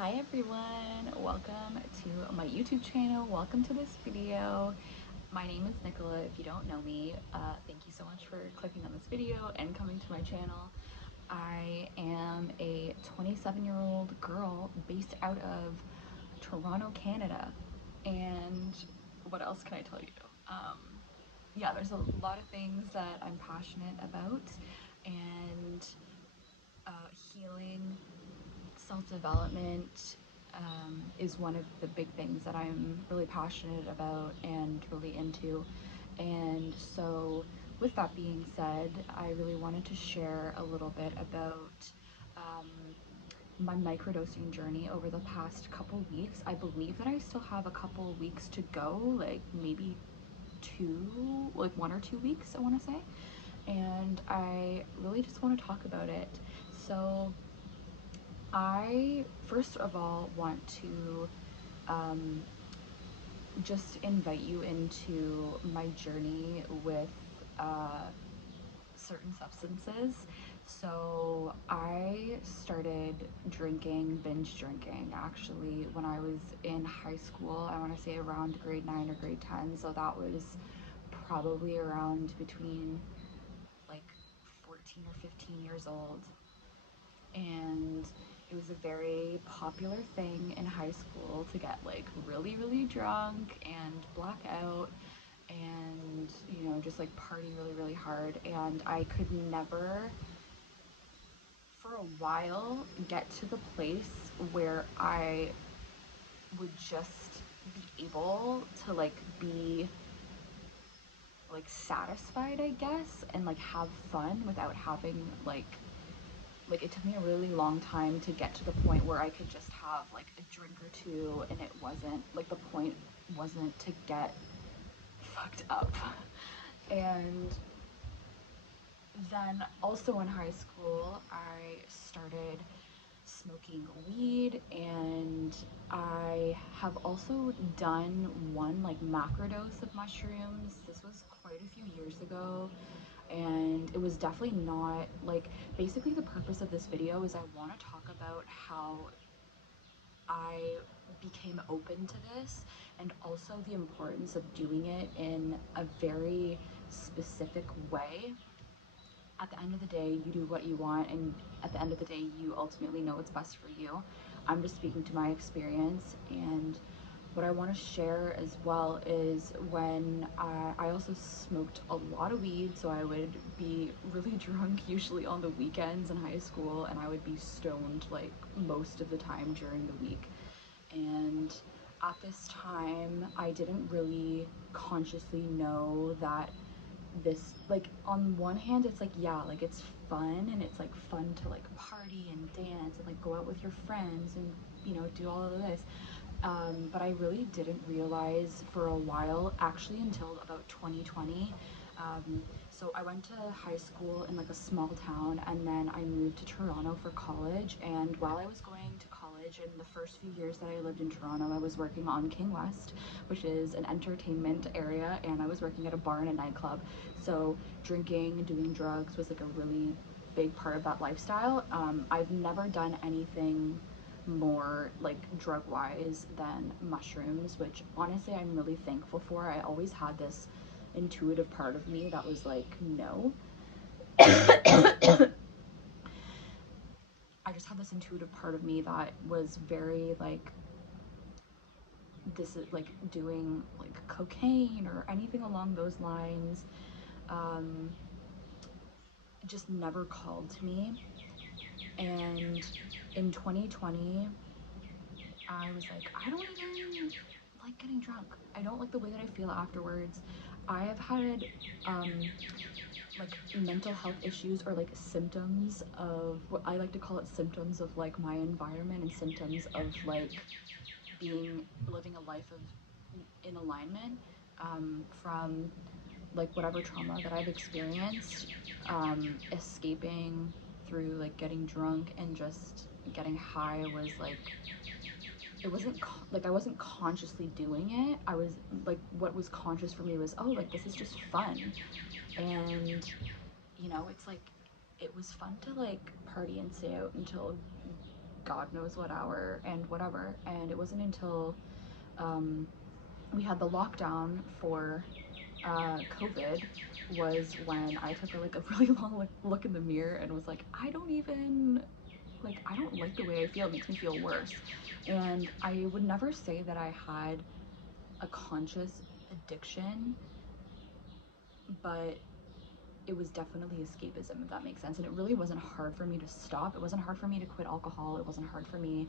Hi everyone, welcome to my YouTube channel. Welcome to this video. My name is Nicola. If you don't know me, thank you so much for clicking on this video and coming to my channel. I am a 27-year-old girl based out of Toronto, Canada. And what else can I tell you? Yeah, there's a lot of things that I'm passionate about, and healing, self-development is one of the big things that I'm really passionate about and really into. And so, with that being said, I really wanted to share a little bit about um, my microdosing journey over the past couple weeks. I believe that I still have a couple weeks to go, like maybe two, like 1 or 2 weeks, I want to say. And I really just want to talk about it. So, I first of all want to um, just invite you into my journey with uh, certain substances. So I started drinking, binge drinking, actually, when I was in high school. I want to say around grade 9 or grade 10. So that was probably around between like 14 or 15 years old. And it was a very popular thing in high school to get like really drunk and black out and just like party really hard. And I could never for a while get to the place where I would just be able to like be like satisfied, I guess, and like have fun without having like it took me a really long time to get to the point where I could just have like a drink or two, and it wasn't like the point wasn't to get fucked up. And then also in high school I started smoking weed, and I have also done one like macrodose of mushrooms. This was quite a few years ago, and it was definitely not like, basically the purpose of this video is I want to talk about how I became open to this, and also the importance of doing it in a very specific way. At the end of the day, you do what you want, and at the end of the day, you ultimately know what's best for you. I'm just speaking to my experience, and what I want to share as well is when I also smoked a lot of weed, so I would be really drunk usually on the weekends in high school, and I would be stoned like most of the time during the week. And at this time, I didn't really consciously know that this, like, on one hand it's like, yeah, like it's fun, and it's like fun to like party and dance and like go out with your friends and do all of this, but I really didn't realize for a while, actually until about 2020. So I went to high school in like a small town, and then I moved to Toronto for college. And while I was going to college, in the first few years that I lived in Toronto, I was working on King West, which is an entertainment area, and I was working at a bar and a nightclub. So drinking and doing drugs was like a really big part of that lifestyle. I've never done anything more like drug wise than mushrooms, which honestly I'm really thankful for. I always had this intuitive part of me that was like, no. I just had this intuitive part of me that was very like, this is like doing like cocaine or anything along those lines, um, just never called to me. And in 2020, I was like, I don't even like getting drunk. I don't like the way that I feel afterwards. I have had like mental health issues, or like symptoms of what I like to call it, symptoms of like my environment, and symptoms of like living a life of in alignment, from like whatever trauma that I've experienced, escaping through like getting drunk and just getting high was like, it wasn't like I wasn't consciously doing it. I was like, what was conscious for me was, oh, like this is just fun. And it's like, it was fun to like party and stay out until God knows what hour and whatever. And it wasn't until we had the lockdown for COVID was when I took like a really long look in the mirror and was like, I don't like the way I feel. It makes me feel worse. And I would never say that I had a conscious addiction, but it was definitely escapism, if that makes sense. And it really wasn't hard for me to stop. It wasn't hard for me to quit alcohol. It wasn't hard for me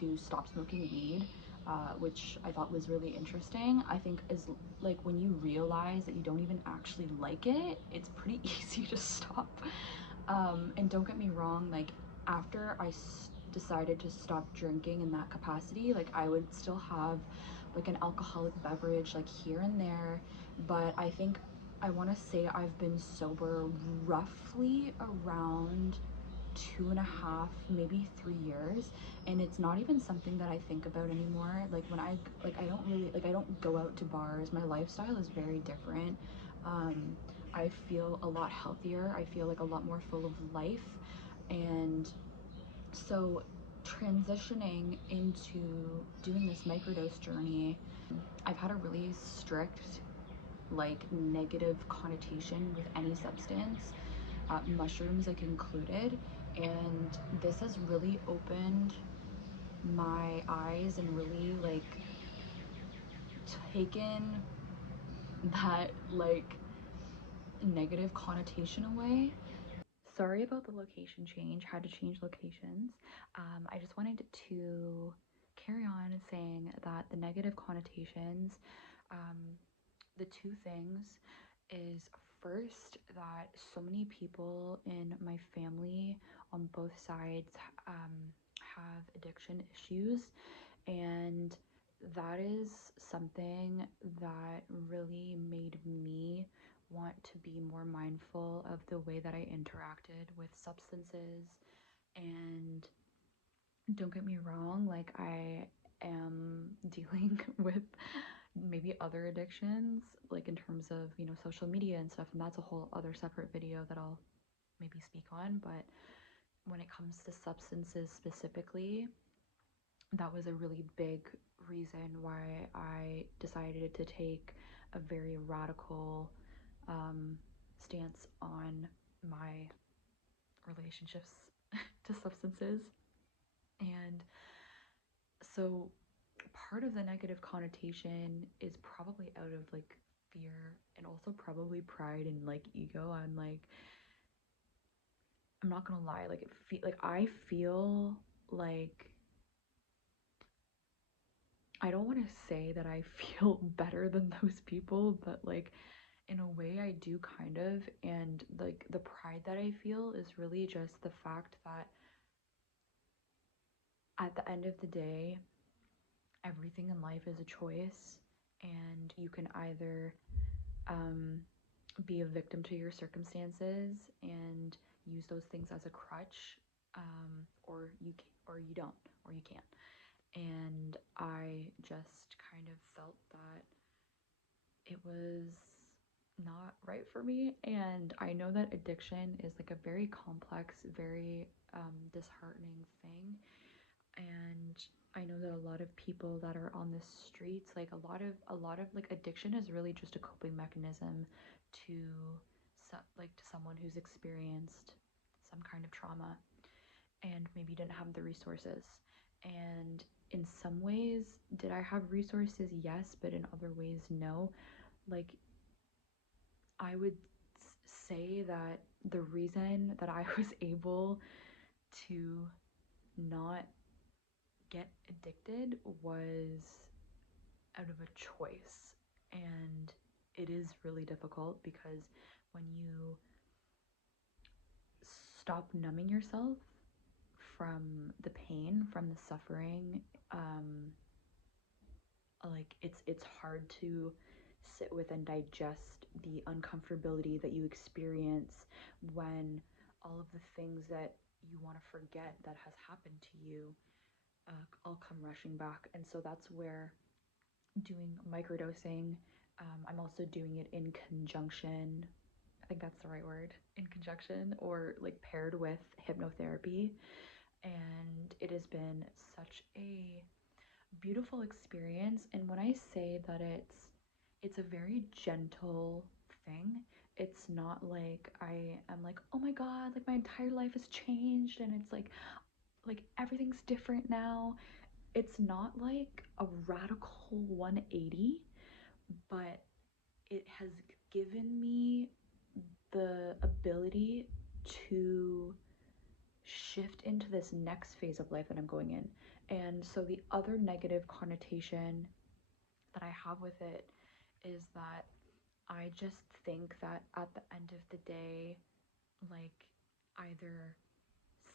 to stop smoking weed, which I thought was really interesting. I think is like when you realize that you don't even actually like it, it's pretty easy to stop. And don't get me wrong, like after I decided to stop drinking in that capacity, like I would still have like an alcoholic beverage like here and there, but I think I want to say I've been sober roughly around 2.5, maybe 3 years, and it's not even something that I think about anymore. Like when I don't really like I don't go out to bars. My lifestyle is very different. I feel a lot healthier. I feel like a lot more full of life, and so transitioning into doing this microdose journey, I've had a really strict like negative connotation with any substance, mushrooms like included, and this has really opened my eyes and really like taken that like negative connotation away. Sorry about the location change, had to change locations. I just wanted to carry on saying that the negative connotations, the two things is first that so many people in my family on both sides have addiction issues, and that is something that really made me want to be more mindful of the way that I interacted with substances. And don't get me wrong, like I am dealing with maybe other addictions, like in terms of, social media and stuff, and that's a whole other separate video that I'll maybe speak on. But when it comes to substances specifically, that was a really big reason why I decided to take a very radical stance on my relationships to substances. And so part of the negative connotation is probably out of like fear and also probably pride and like ego. I'm not gonna lie, like I feel like I don't want to say that I feel better than those people, but like in a way I do kind of. And like the pride that I feel is really just the fact that at the end of the day, everything in life is a choice, and you can either be a victim to your circumstances and use those things as a crutch, or you don't, or you can't. And I just kind of felt that it was not right for me. And I know that addiction is like a very complex, very disheartening thing. And I know that a lot of people that are on the streets, like a lot of like addiction is really just a coping mechanism to to someone who's experienced some kind of trauma and maybe didn't have the resources. And in some ways, did I have resources? Yes, but in other ways, no. Like I would say that the reason that I was able to not get addicted was out of a choice. And it is really difficult because when you stop numbing yourself from the pain, from the suffering, like it's hard to sit with and digest the uncomfortability that you experience when all of the things that you want to forget that has happened to you all come rushing back. And so that's where doing microdosing, I'm also doing it in conjunction, I think that's the right word, in conjunction or like paired with hypnotherapy. and it has been such a beautiful experience. And when I say that it's a very gentle thing, it's not like I am like, oh my god, like my entire life has changed and it's like everything's different now. It's not like a radical 180, but it has given me the ability to shift into this next phase of life that I'm going in. And so the other negative connotation that I have with it is that I just think that at the end of the day, like either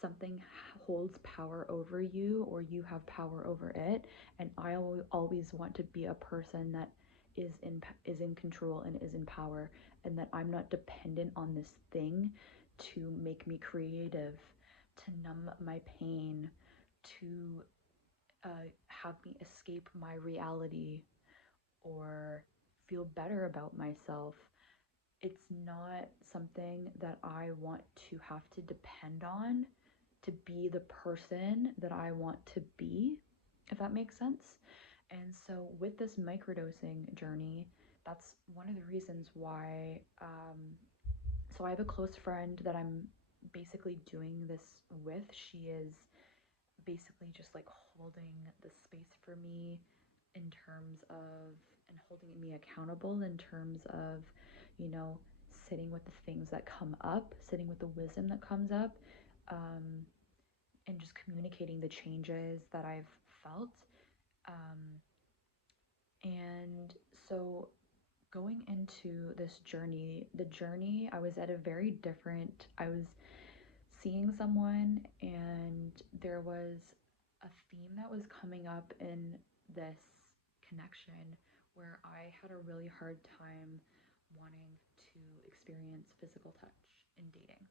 something holds power over you or you have power over it, and I always want to be a person that is in control and is in power, and that I'm not dependent on this thing to make me creative, to numb my pain, to have me escape my reality or feel better about myself. It's not something that I want to have to depend on to be the person that I want to be, if that makes sense. And so, with this microdosing journey, that's one of the reasons why. So, I have a close friend that I'm basically doing this with. She is basically just like holding the space for me in terms of and holding me accountable in terms of, you know, sitting with the things that come up, sitting with the wisdom that comes up, um, and just communicating the changes that I've felt. Um, and so going into this journey, the journey, I was at a very different, I was seeing someone, and there was a theme that was coming up in this connection where I had a really hard time wanting to experience physical touch in dating.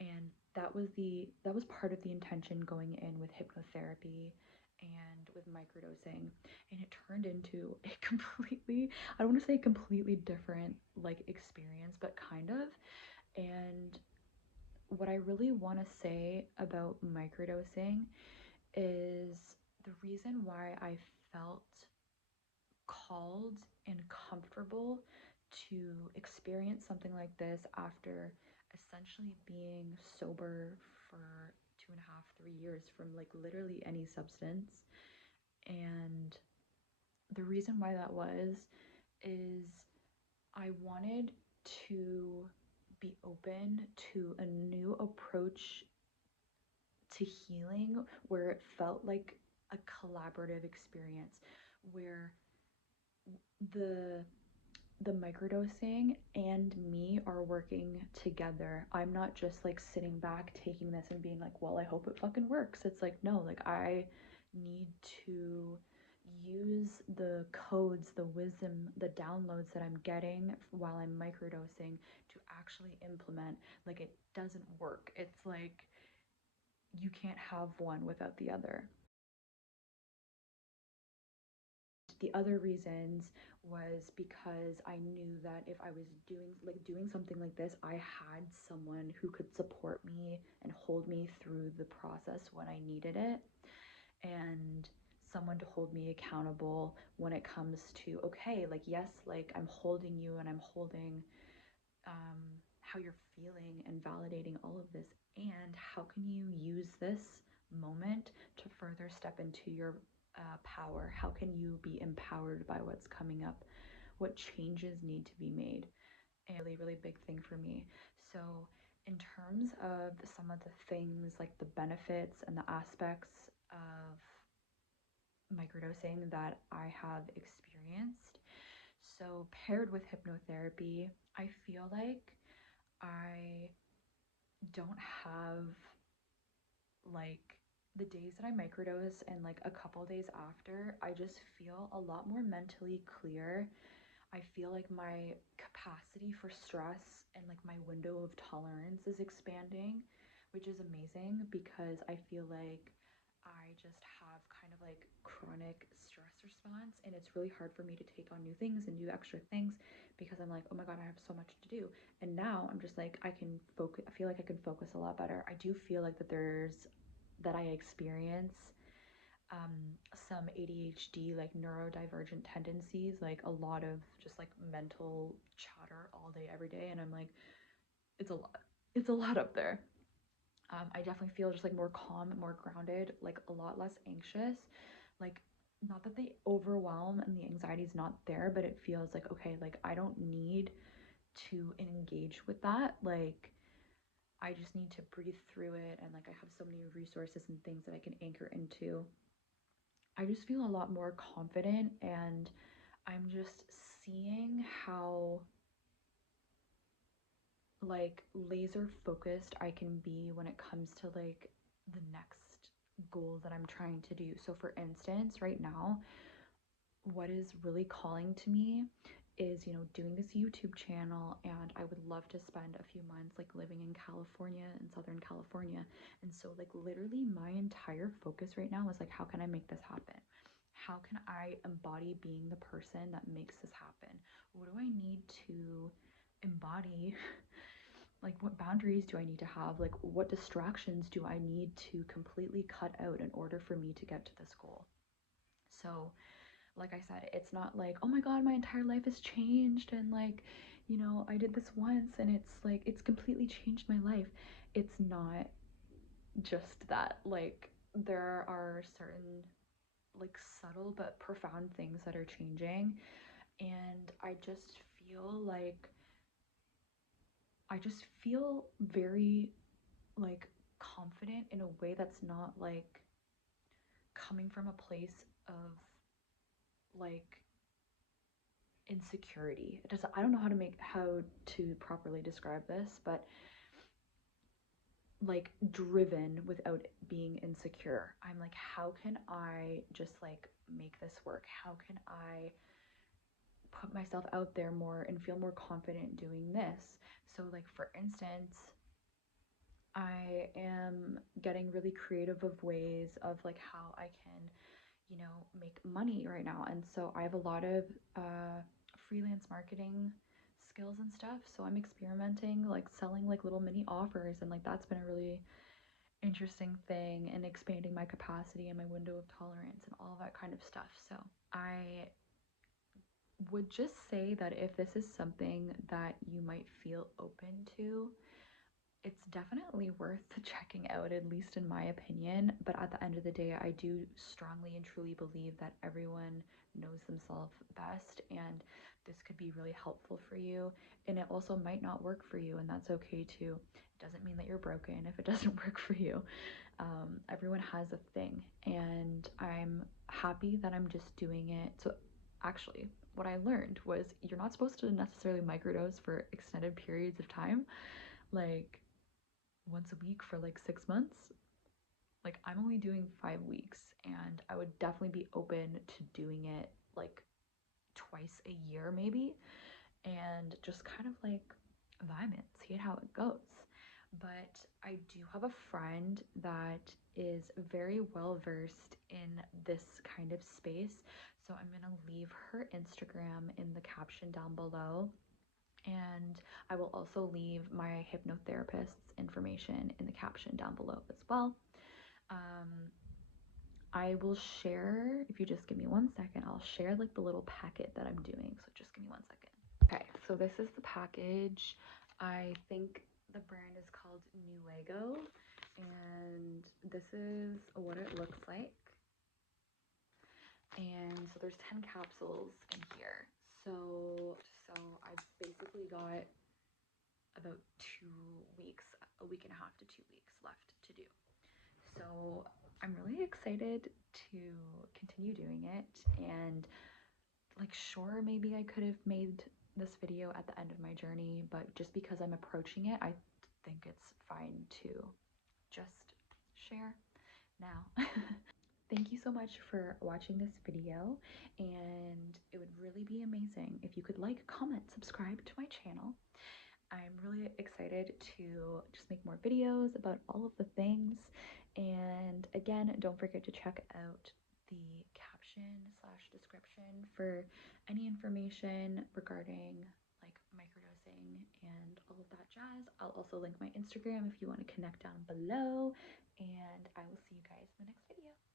And that was part of the intention going in with hypnotherapy and with microdosing, and it turned into a completely, I don't want to say completely different like experience, but kind of. And what I really want to say about microdosing is the reason why I felt called and comfortable to experience something like this after essentially being sober for 2.5, 3 years from like literally any substance. And the reason why that was is I wanted to be open to a new approach to healing where it felt like a collaborative experience, where the the microdosing and me are working together. I'm not just like sitting back taking this and being like, well, I hope it fucking works. It's like, no, like I need to use the codes, the wisdom, the downloads that I'm getting while I'm microdosing to actually implement. Like it doesn't work. It's like you can't have one without the other. The other reasons was because I knew that if I was doing something like this, I had someone who could support me and hold me through the process when I needed it, and someone to hold me accountable when it comes to, okay, like yes, like I'm holding you and I'm holding how you're feeling and validating all of this, and how can you use this moment to further step into your power? How can you be empowered by what's coming up? What changes need to be made? And really, really big thing for me. So, in terms of some of the things like the benefits and the aspects of microdosing that I have experienced, so paired with hypnotherapy, I feel like I don't have like the days that I microdose and like a couple days after, I just feel a lot more mentally clear. I feel like my capacity for stress and like my window of tolerance is expanding, which is amazing because I feel like I just have kind of like chronic stress response, and it's really hard for me to take on new things and do extra things because I'm like, oh my god, I have so much to do. And now I'm just like, I can focus, I feel like I can focus a lot better. I do feel like that there's that I experience some ADHD, like neurodivergent tendencies, like a lot of just like mental chatter all day, every day. And I'm like, it's a lot. It's a lot up there. I definitely feel just like more calm, more grounded, like a lot less anxious. Like, not that the overwhelm and the anxiety is not there, but it feels like, okay, like I don't need to engage with that. Like, I just need to breathe through it. And like, I have so many resources and things that I can anchor into. I just feel a lot more confident, and I'm just seeing how like laser focused I can be when it comes to like the next goal that I'm trying to do. So for instance, right now, what is really calling to me is, doing this YouTube channel, and I would love to spend a few months like living in California, in Southern California. And so like literally my entire focus right now is like, how can I make this happen? How can I embody being the person that makes this happen? What do I need to embody? Like, what boundaries do I need to have? Like, what distractions do I need to completely cut out in order for me to get to this goal? So, like I said, it's not like, oh my God, my entire life has changed, and like, I did this once and it's like, it's completely changed my life. It's not just that. Like, there are certain, like, subtle but profound things that are changing. And I just feel very like confident in a way that's not like coming from a place of like insecurity. I don't know how to properly describe this, but like driven without being insecure. I'm like, how can I just like make this work? How can I put myself out there more and feel more confident doing this? So like for instance, I am getting really creative of ways of like how I can, make money right now. And so I have a lot of freelance marketing skills and stuff. So I'm experimenting, like selling like little mini offers, and like that's been a really interesting thing, and expanding my capacity and my window of tolerance and all that kind of stuff. So I would just say that if this is something that you might feel open to, it's definitely worth checking out, at least in my opinion. But at the end of the day, I do strongly and truly believe that everyone knows themselves best, and this could be really helpful for you. And it also might not work for you, and that's okay too. It doesn't mean that you're broken if it doesn't work for you. Everyone has a thing, and I'm happy that I'm just doing it. So, actually, what I learned was you're not supposed to necessarily microdose for extended periods of time. Like, once a week for like 6 months. Like, I'm only doing 5 weeks, and I would definitely be open to doing it like twice a year, maybe, and just kind of like vibe it, see how it goes. But I do have a friend that is very well versed in this kind of space. So I'm going to leave her Instagram in the caption down below. And I will also leave my hypnotherapist's information in the caption down below as well. Um, I will share, if you just give me 1 second, I'll share like the little packet that I'm doing. So just give me 1 second. Okay, so this is the package. I think the brand is called Newego, and this is what it looks like. And so there's 10 capsules in here. So I've basically got about 2 weeks, a week and a half to 2 weeks left to do. So I'm really excited to continue doing it. And like, sure, maybe I could have made this video at the end of my journey, but just because I'm approaching it, I think it's fine to just share now. Thank you so much for watching this video, and it would really be amazing if you could like, comment, subscribe to my channel. I'm really excited to just make more videos about all of the things. And again, don't forget to check out the caption/description for any information regarding like microdosing microdosing and all of that jazz. I'll also link my Instagram if you want to connect down below, and I will see you guys in the next video.